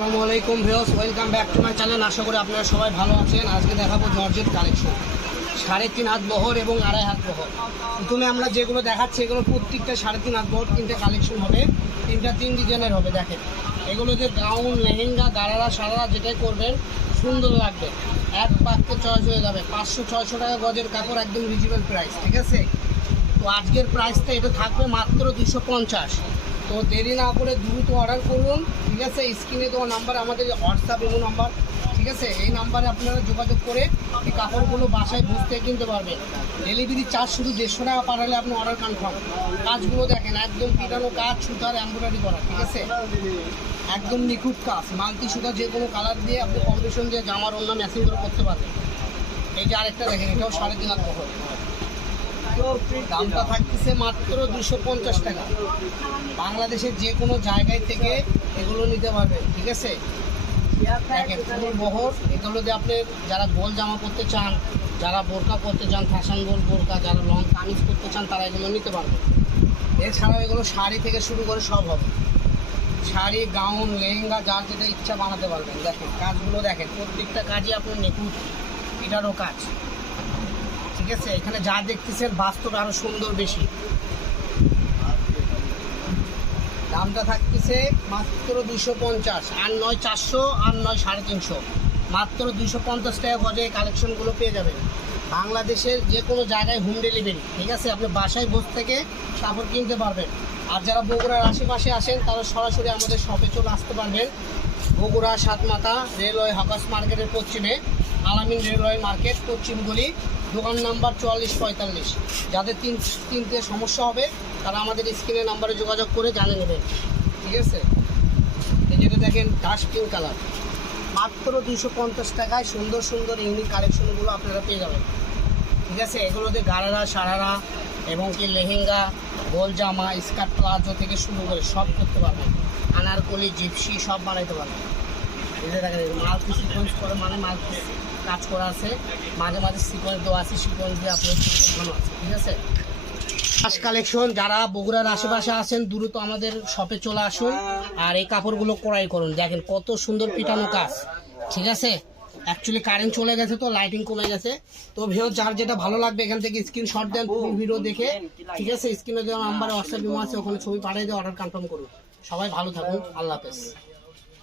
আসসালামু আলাইকুম views welcome back to my channel আশা করি আপনারা সবাই ভালো আছেন। আজকে দেখাবো জর্জেট কালেকশন। সাড়ে তিন হাত বহর এবং আড়াই হাত বহর। প্রথমে আমরা যেগুলো দেখাচ্ছি, এগুলো প্রত্যেকটা সাড়ে তিন হাত বহর তিনটে কালেকশন হবে। তিনটা তিন ডিজাইনের হবে, দেখেন। এগুলো যে গাউন লেহেঙ্গা গারারা সারারা যেটাই করবেন, সুন্দর লাগবে। এক পাকতে চয়েস হয়ে যাবে। পাঁচশো, ছয়শো টাকা গজের কাপড়, একদম রিজনেবল প্রাইস ঠিক আছে? তো আজকের প্রাইসটা এটা থাকবে মাত্র দুশো পঞ্চাশ। তো দেরি না করে দ্রুত অর্ডার করুন, ঠিক আছে? স্ক্রিনে দেওয়া নাম্বার আমাদের হোয়াটসঅ্যাপ এমন নাম্বার, ঠিক আছে? এই নাম্বারে আপনারা যোগাযোগ করে এই কাপড়গুলো বাসায় বুঝতে কিনতে পারবেন। ডেলিভারি চার্জ শুধু দেড়শো টাকা পাঠালে আপনি অর্ডার কনফার্ম কাজগুলো দেখেন, একদম পিটানো কাজ, সুতার এমব্রয়ডারি করা, ঠিক আছে? একদম নিখুঁত কাজ মাল্টি সুতা যে কোনো কালার দিয়ে আপনি কম্পিটিশন দিয়ে জামার অন্য ম্যাচিং করে করতে পারবেন। এই যে আরেকটা দেখেন, এটাও সাড়ে তিন বহর দামটা থাকতেছে মাত্র দুশো পঞ্চাশ টাকা। বাংলাদেশের যে কোনো জায়গায় থেকে এগুলো নিতে পারবেন ঠিক আছে? দেখেন পুরো বহর এগুলো দিয়ে আপনি যারা গোল জামা করতে চান, যারা বোরকা করতে চান ফ্যাশন গোল বোরকা, যারা লং কামিজ করতে চান, তারা এগুলো নিতে পারবেন এছাড়াও এগুলো শাড়ি থেকে শুরু করে সব হবে। শাড়ি, গাউন, লেহেঙ্গা, যার যেটা ইচ্ছা বানাতে পারবেন। দেখেন, কাজগুলো দেখেন, প্রত্যেকটা কাজই আপনার নিখুঁত। এটারও কাজ। ঠিক আছে এখানে যা দেখতেছেন বাস্তব আরও সুন্দর বেশি। দামটা থাকতেছে মাত্র দুশো পঞ্চাশ, আর নয় চারশো, আর নয় সাড়ে তিনশো। মাত্র দুশো পঞ্চাশ টাকা গজে কালেকশনগুলো পেয়ে যাবেন। বাংলাদেশের যে কোনো জায়গায় হোম ডেলিভারি ঠিক আছে? আপনি বাসায় বসে থেকে কাপড় কিনতে পারবেন। আর যারা বগুড়ার আশেপাশে আসেন তারা সরাসরি আমাদের শপে চলে আসতে পারবেন। বগুড়া সাতমাথা রেলওয়ে হকাস মার্কেটের পশ্চিমে। আলামিন রেলওয়ে মার্কেট, পশ্চিম গলি, দোকান নাম্বার চুয়াল্লিশ পঁয়তাল্লিশ। যাদের তিন তিনটে সমস্যা হবে, তারা আমাদের স্ক্রিনের নাম্বারে যোগাযোগ করে জানে নেবেন ঠিক আছে? যেটা দেখেন ডাস্ট পিঙ্ক কালার মাত্র দুশো পঞ্চাশ টাকায় সুন্দর সুন্দর ইউনিক কালেকশনগুলো আপনারা পেয়ে যাবেন। ঠিক আছে? এগুলোতে গারারা, সারারা এবং কি লেহেঙ্গা, গোল জামা, স্কার্ট প্লাজো থেকে শুরু করে সব করতে পারবেন। আনারকলি, জিপসি, সব বানাইতে পারবেন। মানে কাজ করা আছে? মাঝে মাঝে সিকোয়েন্স দেওয়া আছে সিকোয়েন্স দিয়ে আপনার আছে, ঠিক আছে? ফার্স্ট কালেকশন যারা বগুড়ার আশেপাশে আছেন, দ্রুত আমাদের শপে চলে আসুন আর এই কাপড়গুলো ক্রয় করুন। দেখেন, কত সুন্দর পিটানো কাজ, ঠিক আছে? অ্যাকচুয়ালি কারেন্ট চলে গেছে তো লাইটিং কমে গেছে। তো ভিও যার যেটা ভালো লাগবে, এখান থেকে স্ক্রিনশট দেন ভিডিও দেখে, ঠিক আছে? স্ক্রিনে দেওয়া নাম্বার হোয়াটসঅ্যাপ আছে, ওখানে ছবি পাঠিয়ে দিয়ে অর্ডার কনফার্ম করুন। সবাই ভালো থাকুন, আল্লাহ হাফেজ।